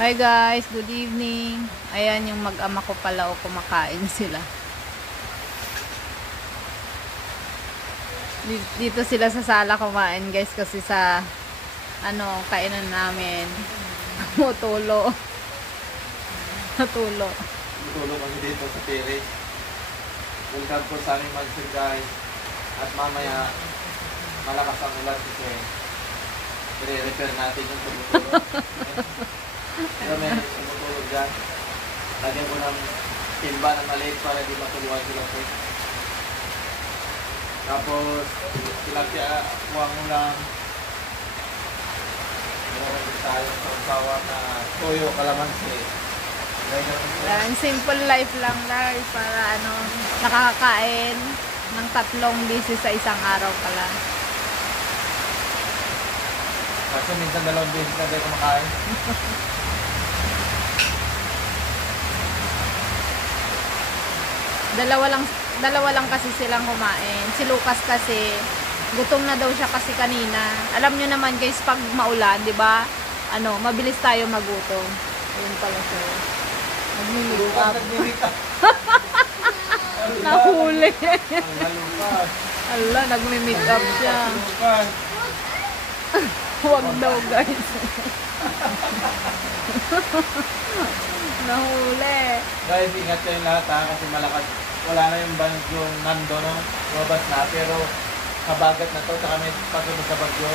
Hi guys, good evening. Ayan yung mag-ama ko pala o kumakain sila. Dito sila sa sala kumain guys kasi sa kainan namin. Mutulo. Natulo. Mutulo kami dito sa terrace. Welcome po sa aming mansion guys. At mamaya malakas ang ulan kasi i-repair natin yung tumutulo. Pero may tumutulog dyan. Lagyan ko ng timba na maliit para di matuluan sila po. Tapos tilapia, kuwang mo lang. Meron din tayong sausawa na toyo, kalamansi. Yan, simple life lang guys para nakakakain ng 3 beses sa isang araw pala. Kasi minsan 2 beses na tayo kumakain. Dalawa lang kasi silang kumain. Si Lucas kasi gutom na daw siya kasi kanina. Alam niyo naman guys, pag maulan, 'di ba? Mabilis tayo magutom. Ayun pala siya. Nagmi-makeup. Nahuli. Ala, nagmi-makeup siya. Huwag daw guys. Nahuli. Guys, ingat kayong lahat ha, kasi malakas. Wala na yung bagyong Nando, no? Lumabas na, pero kabagat na to, saka may pasunod sa bagyo.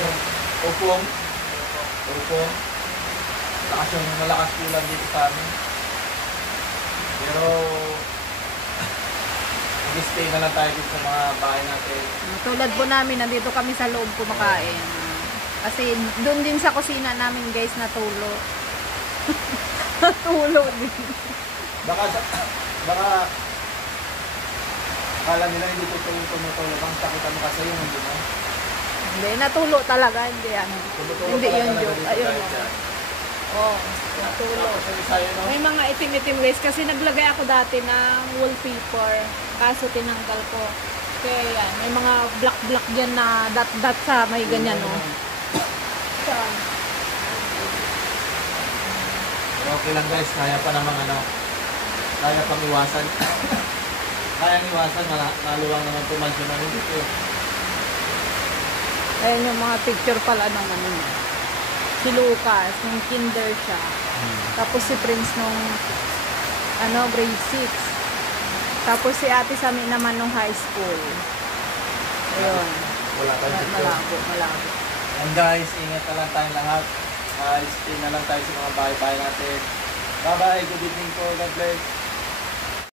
Yung upong. Lakas yung malakas ulan dito sa amin. Pero mag-stay na lang tayo dito sa mga bahay natin. Tulad po namin, nandito kami sa loob kumakain. Kasi doon din sa kusina namin guys, natulo. Natulo din. Baka akala nila hindi tumutulog. Ang sakita mo kasi yung hindi mo. Hindi, natulo talaga. Hindi Hindi yun joke. Ayun o. Natulo. May mga itim-itim guys. Kasi naglagay ako dati ng wallpaper. Kaso tinanggal ko. Kaya yan. May mga black dyan na dot sa may ganyan o. Saan? Pero okay lang guys. Kaya pa namang kaya pang iwasan. Kaya iwasan. Maluwang naman pumansyon na rin dito. Ayan yung mga picture pala ng si Lucas, nung kinder siya. Tapos si Prince nung grade 6. Tapos si Ate Sami naman nung high school. Ayun. Malabo. And guys, ingat na lang tayong lahat. Stay na lang tayo sa mga bahay-bahay natin. Bye-bye. Good evening po. God bless.